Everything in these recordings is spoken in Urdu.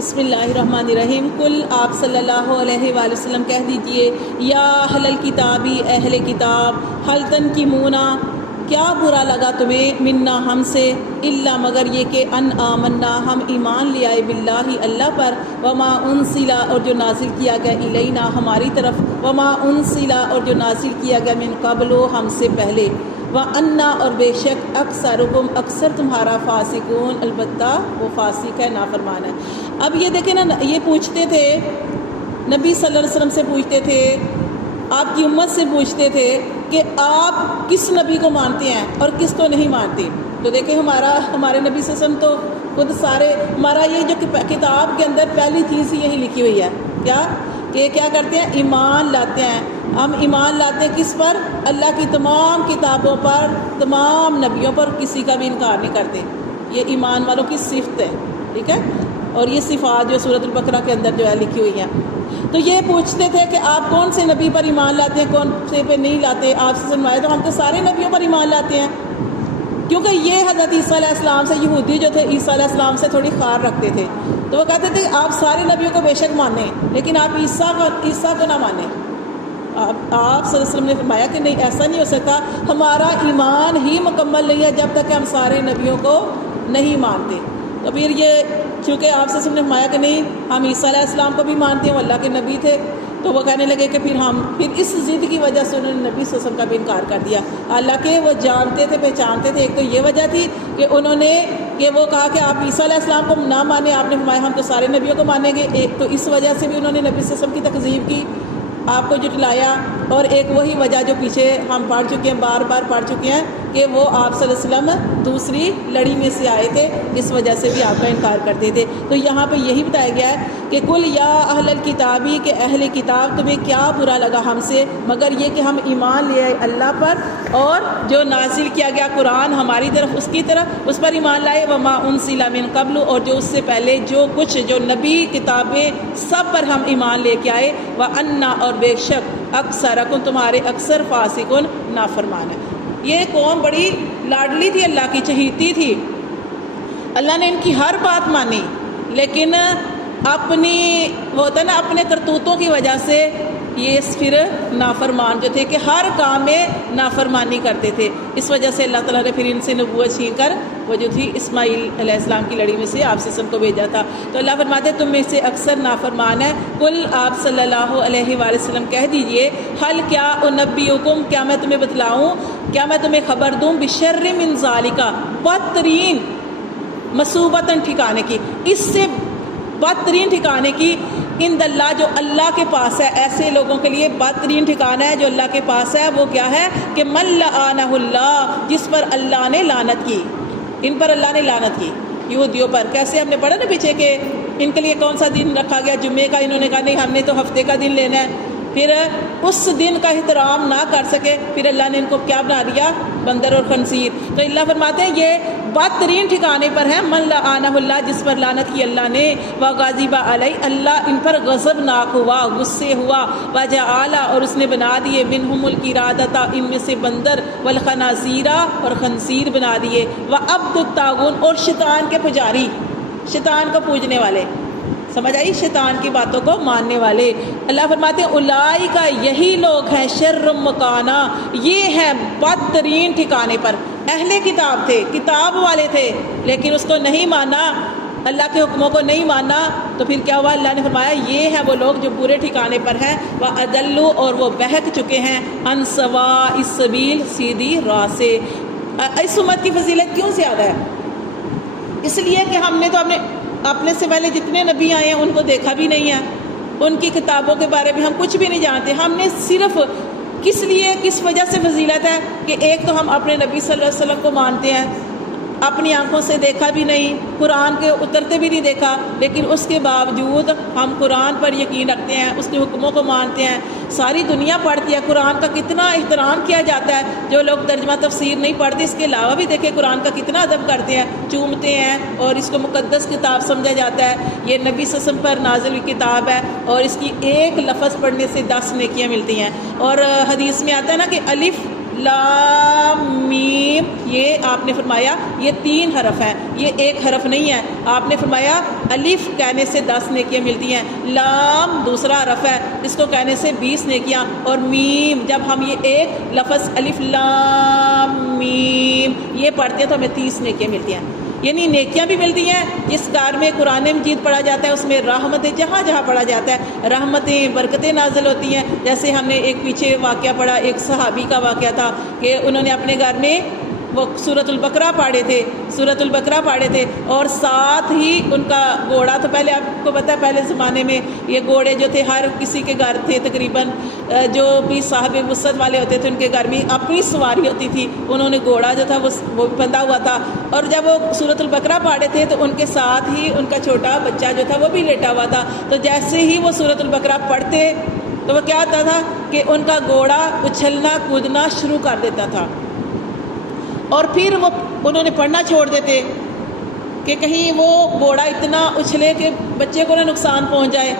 بسم اللہ الرحمن الرحیم۔ کل آپ صلی اللہ علیہ وآلہ وسلم کہہ دیجئے، یا اہل الکتابی، اہل کتاب، حل تنکمون، کیا برا لگا تمہیں، منا ہم سے، الا مگر یہ کہ ان آمنا، ہم ایمان لے آئے، باللہ اللہ پر، وما انزل اور جو نازل کیا گیا، الینا ہماری طرف، وما انزل اور جو نازل کیا گیا، من قبل ہم سے پہلے، وَأَنَّا اور بے شک اکثرکم اکثر تمہارا فاسقون، البتہ وہ فاسق ہے، نافرمان ہے۔ اب یہ دیکھیں نا، یہ پوچھتے تھے نبی صلی اللہ علیہ وسلم سے، پوچھتے تھے آپ کی امت سے، پوچھتے تھے کہ آپ کس نبی کو مانتے ہیں اور کس کو نہیں مانتے۔ تو دیکھیں ہمارے نبی صلی اللہ علیہ وسلم تو خود سارے، ہمارا یہ جو کتاب کے اندر پہلی چیز یہی لکھی ہوئی ہے، کیا کرتے ہیں، ایمان لاتے ہیں۔ ہم ایمان لاتے ہیں کس پر؟ اللہ کی تمام کتابوں پر، تمام نبیوں پر، کسی کا بھی انکار نہیں کرتے۔ یہ ایمان والوں کی صفت ہے، ٹھیک ہے، اور یہ صفات جو سورۃ البقرہ کے اندر جو ہے لکھی ہوئی ہیں۔ تو یہ پوچھتے تھے کہ آپ کون سے نبی پر ایمان لاتے ہیں، کون سے پہ نہیں لاتے۔ آپ سے سنوائے تو ہم تو سارے نبیوں پر ایمان لاتے ہیں، کیونکہ یہ حضرت عیسیٰ علیہ السلام سے، یہودی جو تھے عیسیٰ علیہ السلام سے تھوڑی خار رکھتے تھے، تو وہ کہتے تھے آپ سارے نبیوں کو بے شک مانیں، لیکن آپ عیسیٰ کو نہ مانیں۔ آپ صلی اللہ علیہ وسلم نے فرمایا کہ نہیں، ایسا نہیں ہو سکتا، ہمارا ایمان ہی مکمل نہیں ہے جب تک کہ ہم سارے نبیوں کو نہیں مانتے۔ تو پھر یہ چونکہ آپ سے نے فرمایا کہ نہیں، ہم عیسیٰ علیہ السلام کو بھی مانتے ہیں، وہ اللہ کے نبی تھے، تو وہ کہنے لگے کہ پھر اس ضد کی وجہ سے انہوں نے نبی صلی اللہ علیہ وسلم کا بھی انکار کر دیا، حالانکہ وہ جانتے تھے، پہچانتے تھے۔ ایک تو یہ وجہ تھی کہ انہوں نے وہ کہا کہ آپ عیسیٰ علیہ السلام کو نہ مانیں، آپ نے فرمایا ہم تو سارے نبیوں کو مانیں گے، ایک تو اس وجہ سے بھی انہوں نے نبی صلی اللہ علیہ وسلم کی تکذیب کی، آپ کو جھٹلایا، اور ایک وہی وجہ جو پیچھے ہم پڑھ چکے ہیں، بار بار پڑھ چکے ہیں، کہ وہ آپ صلی اللہ علیہ وسلم دوسری لڑی میں سے آئے تھے، اس وجہ سے بھی آپ کا انکار کرتے تھے۔ تو یہاں پہ یہی بتایا گیا ہے کہ کل یا اہل الکتابی، کہ اہل کتاب تمہیں کیا برا لگا ہم سے، مگر یہ کہ ہم ایمان لے آئے اللہ پر، اور جو نازل کیا گیا قرآن ہماری طرف، اس کی طرف، اس پر ایمان لائے، وما انزل من قبل اور جو اس سے پہلے جو کچھ جو نبی کتابیں سب پر ہم ایمان لے کے آئے، وَأَنَّا اور بے شک اکثرکم تمہارے اکثر فاسقون نافرمان ہے۔ یہ قوم بڑی لاڈلی تھی، اللہ کی چہیتی تھی، اللہ نے ان کی ہر بات مانی، لیکن اپنی وہ ہوتا ہے نا، اپنے کرتوتوں کی وجہ سے یہ پھر نافرمان جو تھے کہ ہر کام میں نافرمانی کرتے تھے، اس وجہ سے اللہ تعالیٰ نے پھر ان سے نبوت چھین کر وہ جو تھی اسماعیل علیہ السلام کی لڑی میں سے آپ سے سب کو بھیجا تھا۔ تو اللہ فرماتے ہیں تم میں سے اکثر نافرمان ہے۔ کل آپ صلی اللہ علیہ وآلہ وسلم کہہ دیجئے، حل کیا انبئکم، کیا میں تمہیں بتلاؤں، کیا میں تمہیں خبر دوں، بشر من ذالک، بدترین مصوبتاً ٹھکانے کی، اس سے بدترین ٹھکانے کی، عند اللہ جو اللہ کے پاس ہے، ایسے لوگوں کے لیے بدترین ٹھکانہ ہے جو اللہ کے پاس ہے، وہ کیا ہے کہ من لعنہ اللہ، جس پر اللہ نے لعنت کی، ان پر اللہ نے لعنت کی، یہودیوں پر۔ کیسے ہم نے پڑھا نا پیچھے کہ ان کے لیے کون سا دن رکھا گیا، جمعے کا، انہوں نے کہا نہیں ہم نے تو ہفتے کا دن لینا ہے، پھر اس دن کا احترام نہ کر سکے، پھر اللہ نے ان کو کیا بنا دیا، بندر اور خنزیر۔ تو اللہ فرماتے ہیں یہ بدترین ٹھکانے پر ہے، من لعنہ اللہ، جس پر لعنت کی اللہ نے، وغضب علیہ، اللہ ان پر غضب ناک ہوا، غصے ہوا، وجعل اور اس نے بنا دیے، منہم القردۃ، ان میں سے بندر، والخنازیر اور خنزیر بنا دیے، وعبد الطاغوت اور شیطان کے پجاری، شیطان کو پوجنے والے، سمجھ آئی، شیطان کی باتوں کو ماننے والے۔ اللہ فرماتے ہیں اولئک، یہی لوگ ہیں، شر مکانا، یہ ہیں بدترین ٹھکانے پر۔ اہل کتاب تھے، کتاب والے تھے، لیکن اس کو نہیں مانا، اللہ کے حکموں کو نہیں مانا، تو پھر کیا ہوا، اللہ نے فرمایا یہ ہیں وہ لوگ جو برے ٹھکانے پر ہیں، وَأَضَلُّوا اور وہ بہک چکے ہیں، عن سواء السبیل، سیدھی راہ سے۔ اس امت کی فضیلت کیوں زیادہ ہے؟ اس لیے کہ ہم نے تو اپنے سے پہلے جتنے نبی آئے ہیں ان کو دیکھا بھی نہیں ہے، ان کی کتابوں کے بارے میں ہم کچھ بھی نہیں جانتے۔ ہم نے صرف کس وجہ سے فضیلت ہے کہ ایک تو ہم اپنے نبی صلی اللہ علیہ وسلم کو مانتے ہیں، اپنی آنکھوں سے دیکھا بھی نہیں، قرآن کے اترتے بھی نہیں دیکھا، لیکن اس کے باوجود ہم قرآن پر یقین رکھتے ہیں، اس کے حکموں کو مانتے ہیں۔ ساری دنیا پڑھتی ہے، قرآن کا کتنا احترام کیا جاتا ہے، جو لوگ ترجمہ تفسیر نہیں پڑھتے اس کے علاوہ بھی دیکھیں قرآن کا کتنا ادب کرتے ہیں، چومتے ہیں، اور اس کو مقدس کتاب سمجھا جاتا ہے۔ یہ نبی صلی اللہ علیہ وسلم پر نازل ہوئی کتاب ہے، اور اس کی ایک لفظ پڑھنے سے 10 نیکیاں ملتی ہیں۔ اور حدیث میں آتا ہے نا کہ الف لام میم، یہ آپ نے فرمایا یہ 3 حرف ہیں، یہ ایک حرف نہیں ہے. آپ نے فرمایا الف کہنے سے 10 نیکیاں ملتی ہیں، لام دوسرا حرف ہے، اس کو کہنے سے 20 نیکیاں، اور میم جب ہم یہ ایک لفظ الف لام میم یہ پڑھتے ہیں تو ہمیں 30 نیکیاں ملتی ہیں. یعنی نیکیاں بھی ملتی ہیں. جس گھر میں قرآن مجید پڑھا جاتا ہے اس میں رحمتیں، جہاں جہاں پڑھا جاتا ہے رحمتیں برکتیں نازل ہوتی ہیں. جیسے ہم نے ایک پیچھے واقعہ پڑھا، ایک صحابی کا واقعہ تھا کہ انہوں نے اپنے گھر میں وہ سورۃ البقرہ پڑھے تھے اور ساتھ ہی ان کا گھوڑا. تو پہلے آپ کو پتہ ہے پہلے زمانے میں یہ گھوڑے جو تھے ہر کسی کے گھر تھے تقریباً، جو بھی صاحب وسعت والے ہوتے تھے ان کے گھر میں اپنی سواری ہوتی تھی. انہوں نے گھوڑا جو تھا وہ بندھا ہوا تھا، اور جب وہ سورۃ البقرہ پڑھے تھے تو ان کے ساتھ ہی ان کا چھوٹا بچہ جو تھا وہ بھی لیٹا ہوا تھا. تو جیسے ہی وہ سورۃ البقرہ پڑھتے تو وہ کیا ہوتا تھا کہ ان کا گھوڑا اچھلنا کودنا شروع کر دیتا تھا، اور پھر وہ انہوں نے پڑھنا چھوڑ دیتے کہ کہیں وہ گھوڑا اتنا اچھلے کہ بچے کو نہ نقصان پہنچ جائے.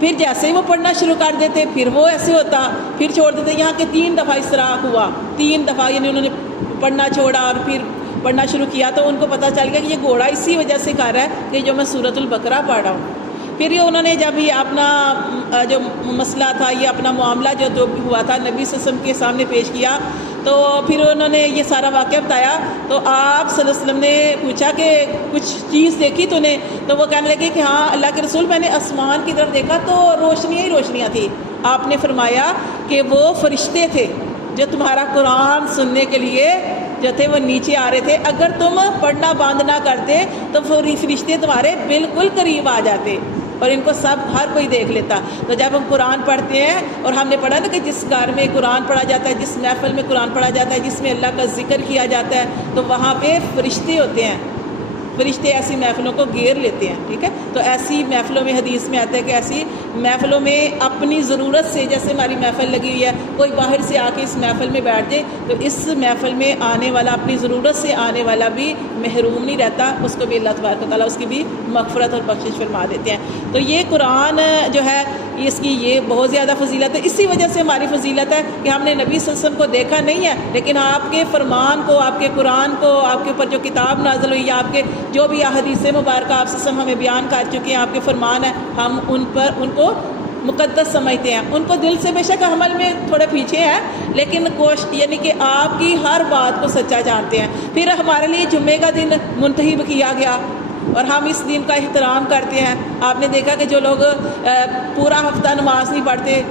پھر جیسے ہی وہ پڑھنا شروع کر دیتے پھر وہ ایسے ہوتا، پھر چھوڑ دیتے. یہاں کے 3 دفعہ اس طرح ہوا، 3 دفعہ یعنی انہوں نے پڑھنا چھوڑا اور پھر پڑھنا شروع کیا. تو ان کو پتہ چل گیا کہ یہ گھوڑا اسی وجہ سے کر رہا ہے کہ جو میں سورۃ البقرہ پڑھ رہا ہوں. پھر یہ انہوں نے جب یہ اپنا جو مسئلہ تھا، یہ اپنا معاملہ جو ہوا تھا نبی صلی اللہ علیہ وسلم کے سامنے پیش کیا، تو پھر انہوں نے یہ سارا واقعہ بتایا. تو آپ صلی اللہ علیہ وسلم نے پوچھا کہ کچھ چیز دیکھی تو نے؟ تو وہ کہنے لگے کہ ہاں اللہ کے رسول میں نے آسمان کی طرف دیکھا تو روشنیاں ہی روشنیاں تھیں. آپ نے فرمایا کہ وہ فرشتے تھے جو تمہارا قرآن سننے کے لیے جو تھے وہ نیچے آ رہے تھے. اگر تم پڑھنا بند نہ کرتے تو فرشتے تمہارے بالکل قریب آ جاتے اور ان کو سب ہر کوئی دیکھ لیتا. تو جب ہم قرآن پڑھتے ہیں، اور ہم نے پڑھا نا کہ جس گھر میں قرآن پڑھا جاتا ہے، جس محفل میں قرآن پڑھا جاتا ہے، جس میں اللہ کا ذکر کیا جاتا ہے، تو وہاں پہ فرشتے ہوتے ہیں. فرشتے ایسی محفلوں کو گھیر لیتے ہیں. ٹھیک ہے، تو ایسی محفلوں میں حدیث میں آتا ہے کہ ایسی محفلوں میں اپنی ضرورت سے، جیسے ہماری محفل لگی ہوئی ہے، کوئی باہر سے آ کے اس محفل میں بیٹھ جائے تو اس محفل میں آنے والا، اپنی ضرورت سے آنے والا بھی محروم نہیں رہتا، اس کو بھی اللہ تبارک و تعالیٰ اس کی بھی مغفرت اور بخشش فرما دیتے ہیں. تو یہ قرآن جو ہے اس کی یہ بہت زیادہ فضیلت ہے. اسی وجہ سے ہماری فضیلت ہے کہ ہم نے نبی صلی اللہ علیہ وسلم کو دیکھا نہیں ہے، لیکن آپ کے فرمان کو، آپ کے قرآن کو، آپ کے اوپر جو کتاب نازل ہوئی ہے، آپ کے جو بھی احادیث مبارکہ آپ صلی اللہ علیہ وسلم ہمیں بیان کر چکے ہیں، آپ کے فرمان ہیں، ہم ان کو مقدس سمجھتے ہیں. ان کو دل سے بے شک عمل میں تھوڑے پیچھے ہیں، لیکن یعنی کہ آپ کی ہر بات کو سچا جانتے ہیں. پھر ہمارے لیے جمعے کا دن منتخب کیا گیا اور ہم اس دن کا احترام کرتے ہیں. آپ نے دیکھا کہ جو لوگ پورا ہفتہ نماز نہیں پڑھتے،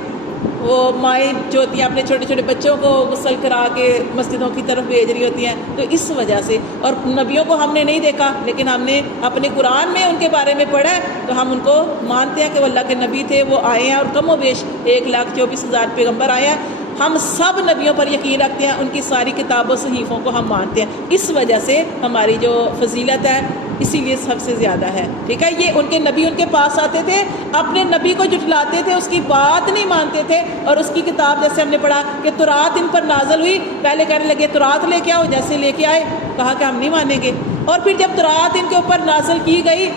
وہ مائیں جو ہوتی ہیں اپنے چھوٹے چھوٹے بچوں کو غسل کرا کے مسجدوں کی طرف بھیج رہی ہوتی ہیں، تو اس وجہ سے. اور نبیوں کو ہم نے نہیں دیکھا، لیکن ہم نے اپنے قرآن میں ان کے بارے میں پڑھا ہے، تو ہم ان کو مانتے ہیں کہ وہ اللہ کے نبی تھے، وہ آئے ہیں، اور کم و بیش 1,24,000 پیغمبر آئے ہیں. ہم سب نبیوں پر یقین رکھتے ہیں، ان کی ساری کتابوں صحیفوں کو ہم مانتے ہیں. اس وجہ سے ہماری جو فضیلت ہے اسی لیے سب سے زیادہ ہے. ٹھیک ہے، یہ ان کے نبی ان کے پاس آتے تھے، اپنے نبی کو جھٹلاتے تھے، اس کی بات نہیں مانتے تھے، اور اس کی کتاب جیسے ہم نے پڑھا کہ تورات ان پر نازل ہوئی، پہلے کہنے لگے تورات لے کے آؤ، جیسے لے کے آئے کہا کہ ہم نہیں مانیں گے. اور پھر جب تورات ان کے اوپر نازل کی گئی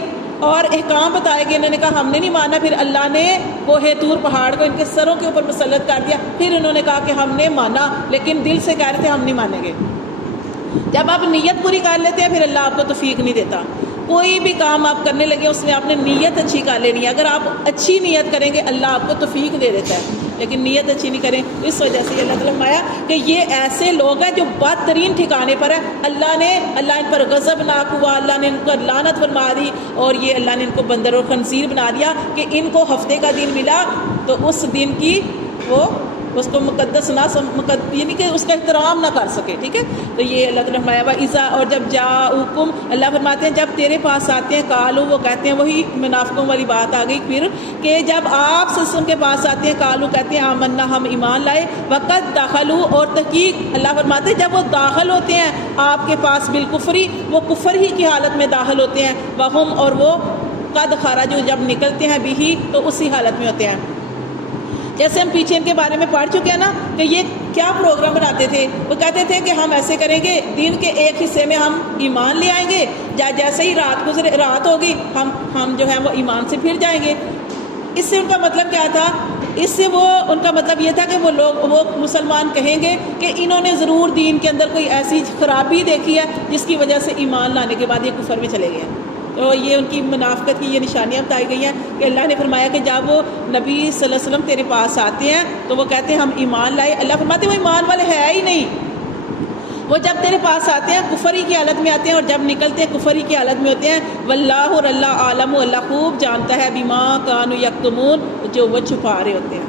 اور احکام بتائے گئے، انہوں نے کہا ہم نے نہیں مانا. پھر اللہ نے کوہ طور پہاڑ کو ان کے سروں کے اوپر مسلط کر دیا. پھر انہوں نے کہا کہ ہم نے مانا، لیکن دل سے کہہ رہے تھے ہم نہیں مانیں گے. جب آپ نیت پوری کر لیتے ہیں پھر اللہ آپ کو توفیق نہیں دیتا. کوئی بھی کام آپ کرنے لگے اس میں آپ نے نیت اچھی کر لینی ہے. اگر آپ اچھی نیت کریں گے اللہ آپ کو توفیق دے دیتا ہے، لیکن نیت اچھی نہیں کریں. اس وجہ سے اللہ تعالیٰ نے فرمایا کہ یہ ایسے لوگ ہیں جو بدترین ٹھکانے پر ہیں. اللہ ان پر غضبناک ہوا، اللہ نے ان پر لعنت فرما دی، اور یہ اللہ نے ان کو بندر اور خنزیر بنا دیا کہ ان کو ہفتے کا دن ملا تو اس دن کی وہ اس کو مقدس نہ یعنی کہ اس کا احترام نہ کر سکے. ٹھیک ہے، تو یہ اللہ تعالیٰ نے فرمایا وَإِذَا، اور جب جاءوکم، اللہ فرماتے ہیں جب تیرے پاس آتے ہیں، قالوا، وہ کہتے ہیں، وہی منافقوں والی بات آ گئی پھر کہ جب آپ سسم کے پاس آتے ہیں، قالوا کہتے ہیں آمنا، ہم ایمان لائے، وقد دخلوا، اور تحقیق اللہ فرماتے ہیں جب وہ داخل ہوتے ہیں آپ کے پاس بالکفری، وہ کفر ہی کی حالت میں داخل ہوتے ہیں، وہم، اور وہ قد خرجوا، جب نکلتے ہیں بھی تو اسی حالت میں ہوتے ہیں. جیسے ہم پیچھے ان کے بارے میں پڑھ چکے ہیں نا کہ یہ کیا پروگرام بناتے تھے. وہ کہتے تھے کہ ہم ایسے کریں گے، دن کے ایک حصے میں ہم ایمان لے آئیں گے، جیسے ہی رات ہوگی ہم جو ہے وہ ایمان سے پھر جائیں گے. اس سے ان کا مطلب کیا تھا اس سے وہ ان کا مطلب یہ تھا کہ وہ مسلمان کہیں گے کہ انہوں نے ضرور دین کے اندر کوئی ایسی خرابی دیکھی ہے جس کی وجہ سے ایمان لانے کے بعد یہ کفر میں چلے گئے ہیں۔ تو یہ ان کی منافقت کی یہ نشانیاں بتائی گئی ہیں کہ اللہ نے فرمایا کہ جب وہ نبی صلی اللہ علیہ وسلم تیرے پاس آتے ہیں تو وہ کہتے ہیں ہم ایمان لائے، اللہ فرماتے ہیں وہ ایمان والے ہے ہی نہیں، وہ جب تیرے پاس آتے ہیں کفر ہی کی حالت میں آتے ہیں، اور جب نکلتے ہیں کفر ہی کی حالت میں ہوتے ہیں۔ واللہ اور اللہ عالم، اللہ خوب جانتا ہے بما کانوا یکتمون، جو وہ چھپا رہے ہوتے ہیں۔